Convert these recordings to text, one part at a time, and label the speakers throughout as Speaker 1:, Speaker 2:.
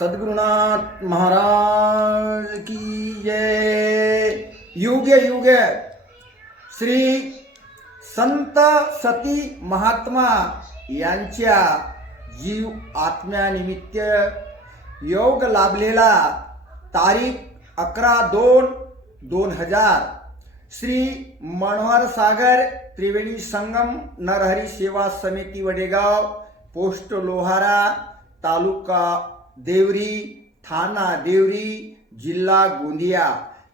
Speaker 1: सद्गुरुनाथ महाराज की जय। युगे युगे श्री संत सती महात्मा यांच्या जीव आत्म्यानिमित्त योग लाभलेला तारीख अकरा दोन दोन हज़ार श्री मनोहर सागर त्रिवेणी संगम नरहरी सेवा समिती वडेगाव, पोस्ट लोहारा, तालुका देवरी थाना देवरी जिल्हा गोंदिया.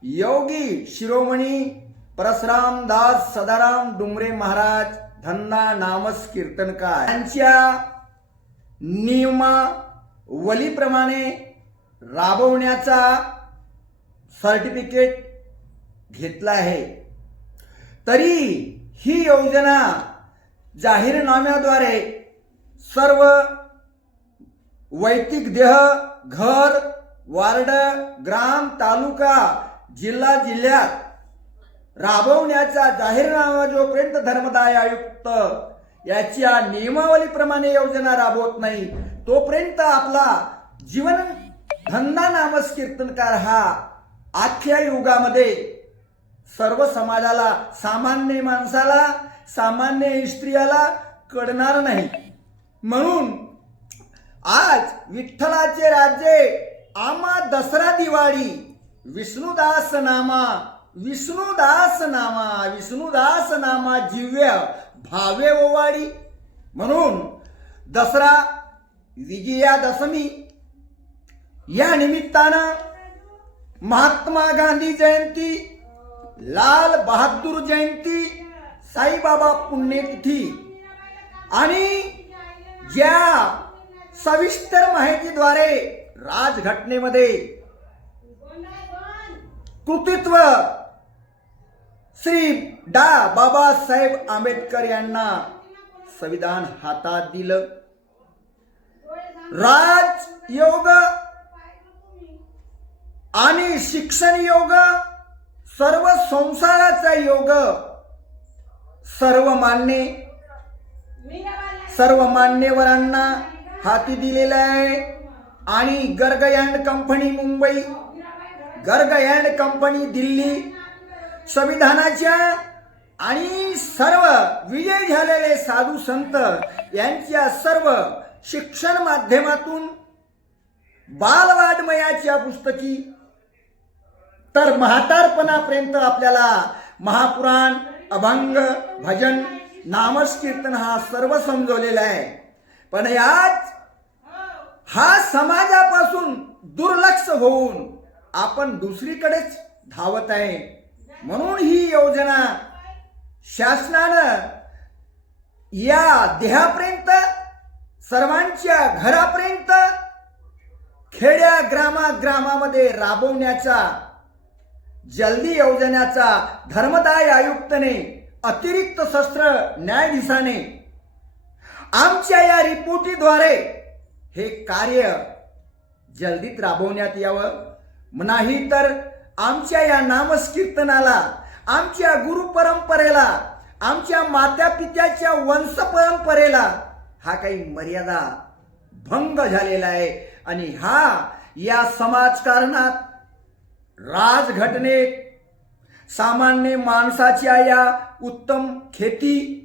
Speaker 1: योगी शिरोमणी परसरामदास सदाराम डुमरे महाराज धन्ना नामस कीर्तनकार. यांच्या नियमावलीप्रमाणे राबवण्याचा सर्टिफिकेट घेतला आहे. तरी ही योजना जाहीरनाम्याद्वारे सर्व वैयक्तिक देह घर वार्ड ग्राम तालुका जिल्हा जिल्ह्यात राबवण्याचा जाहीरनामा जोपर्यंत धर्मदाय आयुक्त याच्या नियमावलीप्रमाणे योजना राबवत नाही तोपर्यंत आपला जीवन धंदा नामस कीर्तनकार हा आजच्या युगामध्ये सर्व समाजाला सामान्य माणसाला सामान्य स्त्रियाला कळणार नाही. म्हणून आज विठ्ठलाचे राज्य आमा दसरा दिवाळी विष्णुदास नामा विष्णुदास नामा विष्णुदास नामा जिव्य भावे ओवाडी म्हणून दसरा विजयादशमी या निमित्तानं महात्मा गांधी जयंती लाल बहादूर जयंती साईबाबा पुण्यतिथी आणि ज्या सविस्तर माहितीद्वारे राजघटनेमध्ये कृतित्व श्री डा. बाबासाहेब आंबेडकर यांना संविधान हातात दिलं. राजयोग आणि शिक्षण योग सर्व संसाराचा योग सर्व मान्य सर्व मान्यवरांना हाती दिलेला आहे. आणि Garg and company Mumbai Garg and company Delhi संविधानाच्या आणि सर्व विजय झालेले साधू संत यांच्या सर्व शिक्षण माध्यमातून बालवाडमयाच्या पुस्तकी तर म्हातारपणापर्यंत आपल्याला महापुराण अभंग भजन नामस्कीर्तन हा सर्व समजवलेला आहे. पण याच हा समाजापासून दुर्लक्ष होऊन आपण दुसरीकडेच धावत आहे. म्हणून ही योजना शासनानं या देहापर्यंत सर्वांच्या घरापर्यंत खेड्या ग्रामा ग्रामामध्ये राबवण्याचा जल्दी योजनेचा धर्मदाय आयुक्तने अतिरिक्त शस्त्र न्यायाधीशाने आमच्या या रिपोर्टीद्वारे हे कार्य जल्दीत राबवण्यात यावं. नाही तर आमच्या या नामस्कीर्तनाला आमच्या गुरु परंपरेला आमच्या मात्या पित्याच्या वंश परंपरेला हा काही मर्यादा भंग झालेला आहे. आणि हा या समाजकारणात राजघटनेत सामान्य माणसाच्या या उत्तम खेती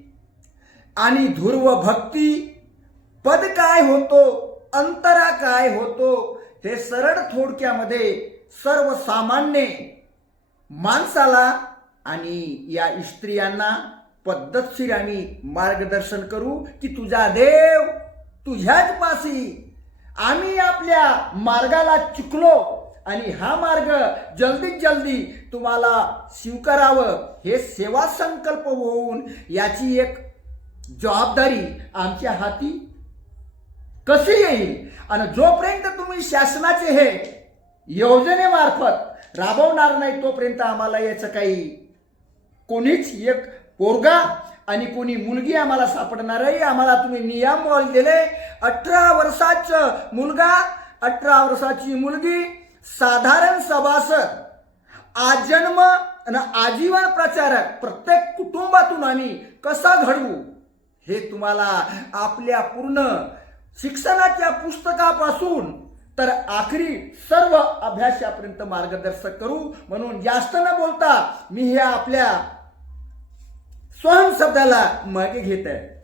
Speaker 1: आणि ध्रुव भक्ती पद काय होतो? अंतरा काय होतो हे सरळ थोडक्यामध्ये सर्वसामान्य माणसाला आणि या स्त्रियांना पद्धतशीर आम्ही मार्गदर्शन करू की तुझा देव तुझ्याच पासी. आम्ही आपल्या मार्गाला चुकलो आणि हा मार्ग जल्दीत जल्दी तुम्हाला स्वीकारावं हे सेवा संकल्प होऊन याची एक जबाबदारी आमच्या हाती कशी येईल? आणि जोपर्यंत तुम्ही शासनाचे हे योजनेमार्फत राबवणार नाही तोपर्यंत आम्हाला याचं काही कोणीच एक पोरगा आणि कोणी मुलगी आम्हाला सापडणार आहे आम्हाला तुम्ही नियम दिले. अठरा वर्षाचं मुलगा अठरा वर्षाची मुलगी साधारण सभासद आजन्म आणि आजीवन प्रचारक प्रत्येक कुटुंबातून आम्ही कसा घडवू? हे तुम्हाला आपल्या पूर्ण शिक्षणाच्या पुस्तकापासून तर आखरी सर्व अभ्यासापर्यंत मार्गदर्शक करू म्हणून जास्त न बोलता मी हे आपल्या स्वहम शब्दाला मागे घेत आहे